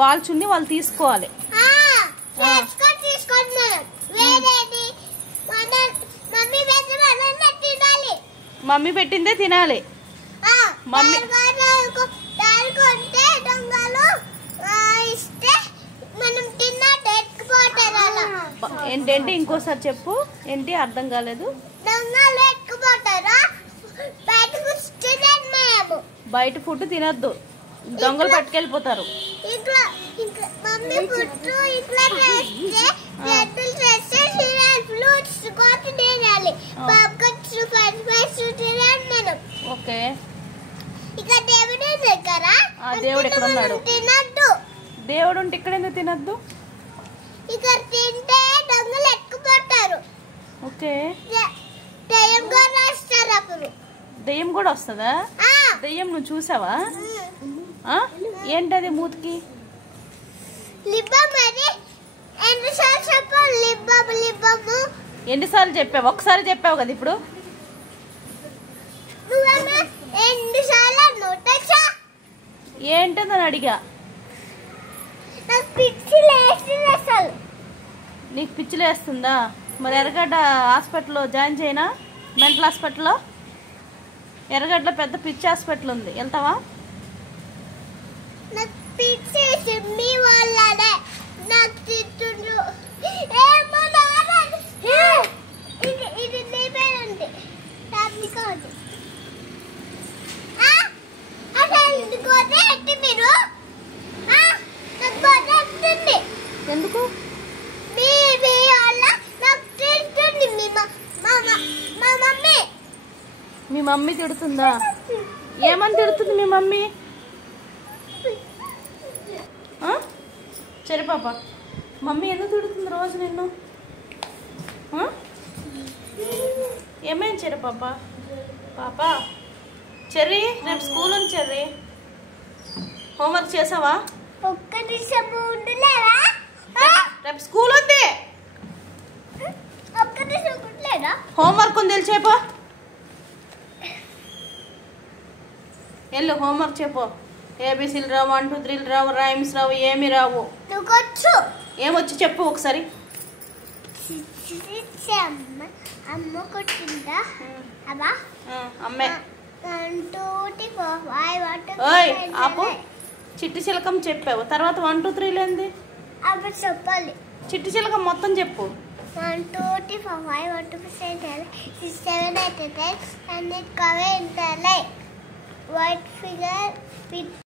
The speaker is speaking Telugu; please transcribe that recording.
వాళ్ళ చున్ని వాళ్ళు తీసుకోవాలి. మమ్మీ పెట్టిందే తినాలి. మమ్మీ ఏంటంటే ఇంకోసారి చెప్పు. ఏంటి అర్థం కాలేదు. బయట ఫుడ్ తినద్దు, దొంగలు పట్టుకెళ్ళిపోతారు. ఓకే, దేవుడు ఎక్కడ ఉన్నాడు? దేవుడు ఉంటే ఇక్కడ ఎందుకు తినద్దు? ఓకే, దెయ్యం కూడా వస్తుందా? దెయ్యం నువ్వు చూసావా? ఏంటది మూతికి? ఎన్నిసార్లు చెప్పావు? ఒకసారి చెప్పావు కదా ఇప్పుడు. ఏంటని అడిగా. నీకు పిచ్చిలేస్తుందా? మరి ఎర్రగడ్డ హాస్పిటల్లో జాయిన్ చేయనా? మెంటల్ హాస్పిటల్లో. ఎర్రగడ్డలో పెద్ద పిచ్చి హాస్పిటల్ ఉంది, వెళ్తావా? ఎందుకు? మీ మమ్మీ తిడుతుందా? ఏమని తిడుతుంది మీ మమ్మీ? సరే పాప, మమ్మీ ఎందుకు తిడుతుంది రోజు నిన్ను? ఏమైంది చెర్రీ పాప? పాప చెర్రీ, రేపు స్కూల్ ఉంది చెర్రీ. హోంవర్క్ చేసావా? రేపు స్కూల్ ఉంది. హోంవర్క్ ఉంది, వెళ్ళి చెప్పు. వెళ్ళు, హోంవర్క్ చెప్పు. ఏబిసిలు రావు, 1 2 3 రావు, రైమ్స్ రావు, ఏమి రావు. ఏమొచ్చు చెప్పు ఒకసారి. అమ్మే. ఓయ్ ఆపు. చిట్టి చిలకం చెప్పావు, తర్వాత 1 2 3 లేంది చెప్పాలి. చిట్టి చిలకం మొత్తం చెప్పు. 1 2 3 4 5 1 2 3 4 5 6 7 8 9 10 and it cover in the light white figure with